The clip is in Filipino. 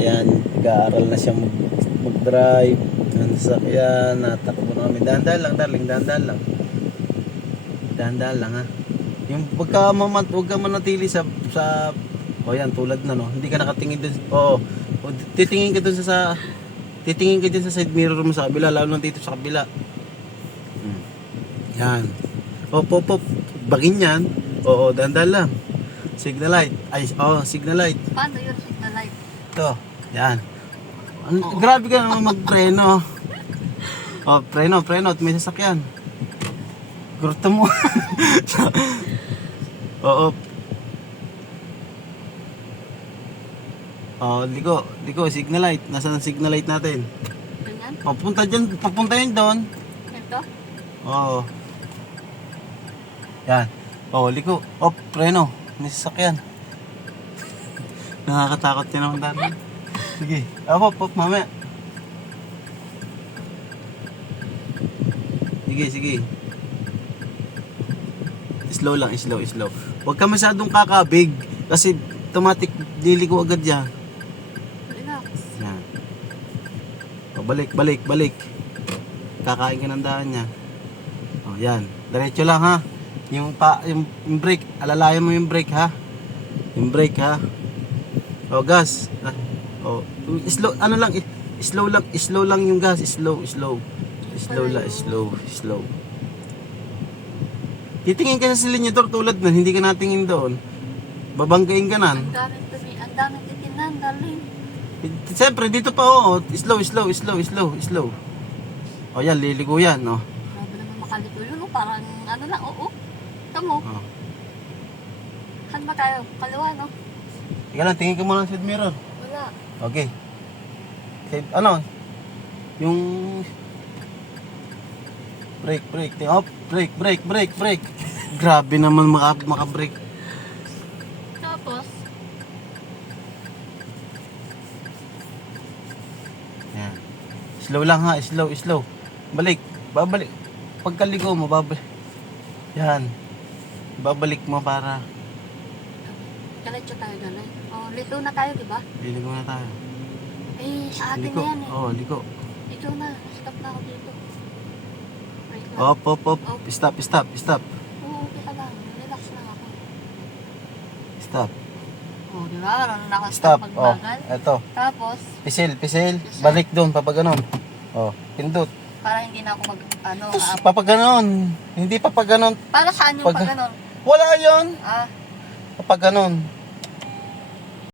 Ayan, nag-aaral na siya mag-drive ng sasakyan. Natakbo na kami. Dahan-dahan lang, darling, dahan-dahan lang. Dahan-dahan lang, ha. Yung huwag ka manatili sa o yan, tulad na, no. Hindi ka nakatingin dun. Oo. O, titingin ka dun titingin ka dyan sa side mirror mo sa kabila, lalo na dito sa kabila. Yan. Op. Bagin yan. Oo, dahan-dahan lang. Signal light. Ay, signal light. Paano yun, signal light? Ito. Yan. Grabe ka naman magpreno. Preno. At may sasakyan. Gruta mo. Oo. Liko, signal light. Nasaan ang signal light natin? Ganyan? Papunta yun doon. Ito? Oo. Yan. Liko. Preno. May sasakyan. Nakakatakot din naman dati. Sige. Mamaya. Sige. Slow lang. Huwag ka masyadong kakabig. Kasi automatic liliko agad yan. Relax. Yan. Balik. Kakain ka ng daan niya. Yan. Diretso lang, ha. Yung brake, alalayan mo yung brake, ha. Yung brake, ha. Gas. Slow lang yung gas. Slow. Titingin ka sa silinyador tulad na hindi ka natingin doon. Babanggain ka na. Ang daming titinan, darling. Siyempre, dito pa, slow. Yan, liliko yan, no. Grabe naman makaliko yun, parang ano lang, Tamo. Saan ba tayo? Kaliwa, no? Ika lang, tingin ka muna sa side mirror. Wala. Okay. Yung brake. Brake. Grabe naman maka-brake. Tapos, Yan. Slow lang, ha, slow. Babalik. Pagkaligo mo, babalik. Yan. Babalik mo para diretso tayo, darling. Lito na tayo, di ba? liliko na tayo. Sa atin na yan, eh. Liko. Ikaw na, stop na ako dito. Wait lang. Op. Stop. Okay ka lang, relax lang ako. Stop. Di ba? Marunong na ako Stop. magbagal. Eto. Tapos, Pisil. Balik doon, papaganon. Pindot. para hindi na ako Papaganon. Hindi papaganon. para saan yung pag ganon? Wala yon. Ah, Papaganon.